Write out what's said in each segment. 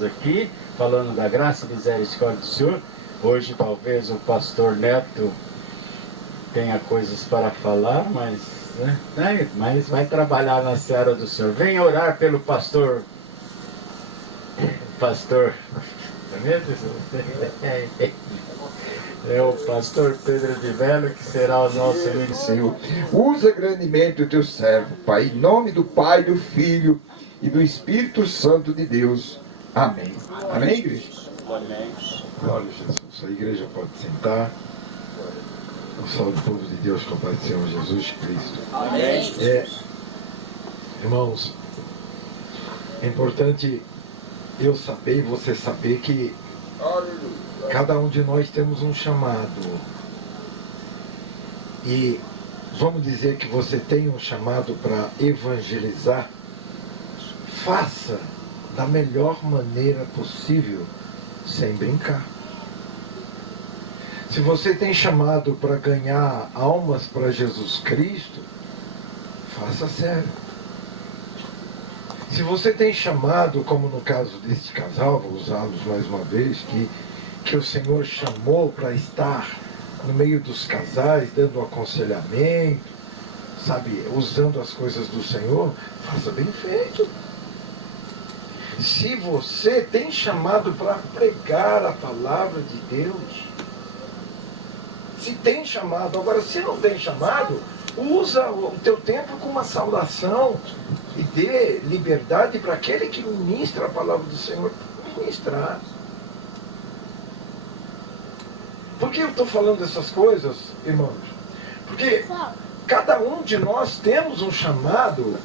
Aqui, falando da graça e misericórdia do Senhor. Hoje talvez o pastor Neto tenha coisas para falar, mas vai trabalhar na seara do Senhor. Venha orar pelo pastor. É o pastor Pedro de Velho, que será o nosso ministro. Senhor, usa grandemente o teu servo, Pai, em nome do Pai, do Filho e do Espírito Santo de Deus. Amém. Amém, igreja? Amém. Glória a Jesus. A igreja pode sentar. O salve do povo de Deus com a paz do Senhor Jesus Cristo. Amém. Irmãos, é importante eu saber e você saber que cada um de nós temos um chamado. E vamos dizer que você tem um chamado para evangelizar. Faça da melhor maneira possível, sem brincar. Se você tem chamado para ganhar almas para Jesus Cristo, faça sério. Se você tem chamado, como no caso deste casal, vou usá-los mais uma vez, que o Senhor chamou para estar no meio dos casais, dando aconselhamento, sabe, usando as coisas do Senhor, faça bem feito. Se você tem chamado para pregar a palavra de Deus, se tem chamado, agora se não tem chamado, usa o teu tempo com uma saudação e dê liberdade para aquele que ministra a palavra do Senhor ministrar. Por que eu estou falando essas coisas, irmãos? Porque cada um de nós temos um chamado.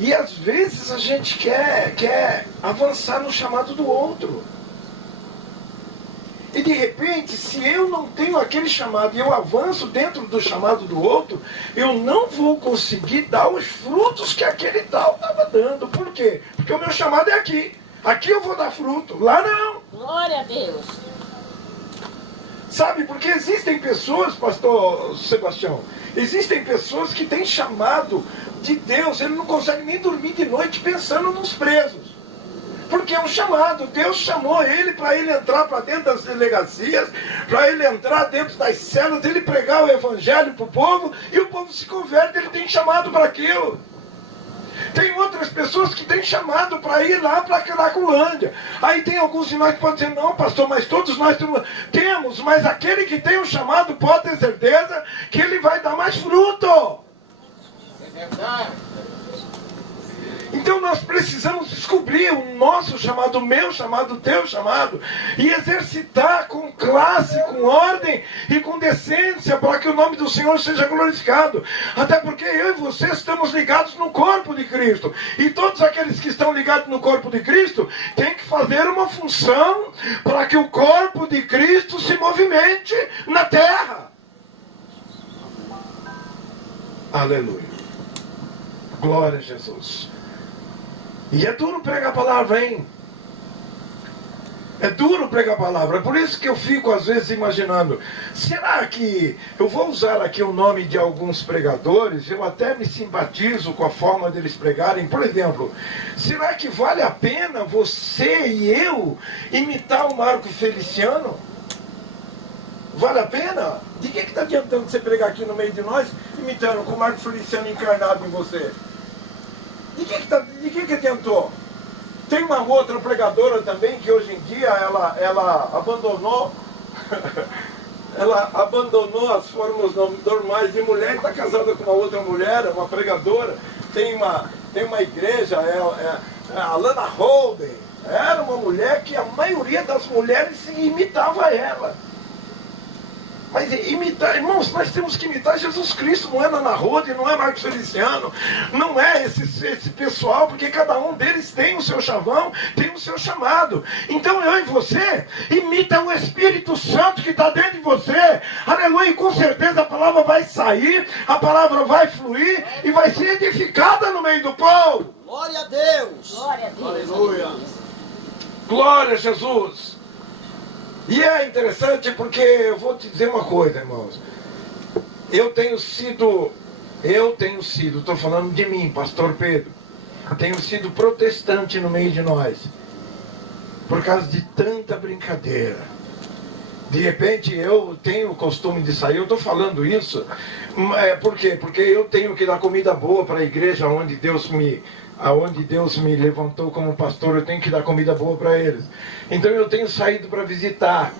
E às vezes a gente quer avançar no chamado do outro. E de repente, se eu não tenho aquele chamado e eu avanço dentro do chamado do outro, eu não vou conseguir dar os frutos que aquele tal estava dando. Por quê? Porque o meu chamado é aqui. Aqui eu vou dar fruto, lá não. Glória a Deus. Sabe, porque existem pessoas, pastor Sebastião, existem pessoas que têm chamado de Deus, ele não consegue nem dormir de noite pensando nos presos. Porque é um chamado, Deus chamou ele para ele entrar para dentro das delegacias, para ele entrar dentro das celas, ele pregar o evangelho para o povo, e o povo se converte, ele tem chamado para aquilo. Tem outras pessoas que têm chamado para ir lá para a Cracolândia. Aí tem alguns de nós que podem dizer, não pastor, mas todos nós temos, mas aquele que tem um chamado pode ter certeza que ele vai dar mais fruto. É verdade. Então nós precisamos descobrir o nosso chamado, o meu chamado, o teu chamado, e exercitar com classe, com ordem e com decência, para que o nome do Senhor seja glorificado. Até porque eu e você estamos ligados no corpo de Cristo. E todos aqueles que estão ligados no corpo de Cristo têm que fazer uma função para que o corpo de Cristo se movimente na terra. Aleluia. Glória a Jesus. E é duro pregar a palavra, hein? É duro pregar a palavra. É por isso que eu fico às vezes imaginando, será que eu vou usar aqui o nome de alguns pregadores? Eu até me simpatizo com a forma deles pregarem. Por exemplo, será que vale a pena você e eu imitar o Marco Feliciano? Vale a pena? De que está adiantando você pregar aqui no meio de nós, imitando com o Marco Feliciano encarnado em você? De que tentou? Tem uma outra pregadora também que hoje em dia ela abandonou ela abandonou as formas normais de mulher e está casada com uma outra mulher, uma pregadora. Tem uma igreja, a Lana Holden. Era uma mulher que a maioria das mulheres imitava ela. Mas imitar, irmãos, nós temos que imitar Jesus Cristo, não é Lana Holden, não é Marcos Feliciano, não é esse pessoal, porque cada um deles tem o seu chavão, tem o seu chamado. Então eu e você, imita o Espírito Santo que está dentro de você, aleluia, e com certeza a palavra vai sair, a palavra vai fluir e vai ser edificada no meio do povo. Glória a Deus. Glória a Deus. Aleluia. Glória a Jesus. E é interessante porque eu vou te dizer uma coisa, irmãos. Eu tenho sido, estou falando de mim, pastor Pedro, tenho sido protestante no meio de nós. por causa de tanta brincadeira. De repente eu tenho o costume de sair, eu estou falando isso, por quê? Porque eu tenho que dar comida boa para a igreja onde Deus me levantou como pastor, eu tenho que dar comida boa para eles. Então eu tenho saído para visitar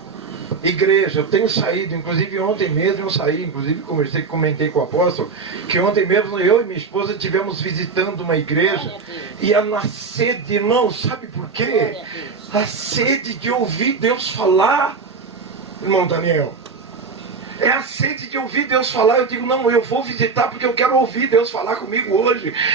igreja, eu tenho saído, inclusive ontem mesmo eu saí, inclusive comentei com o apóstolo, que ontem mesmo eu e minha esposa estivemos visitando uma igreja, e a sede, irmão, sabe por quê? A sede de ouvir Deus falar, irmão Daniel. É a sede de ouvir Deus falar. Eu digo, não, eu vou visitar porque eu quero ouvir Deus falar comigo hoje.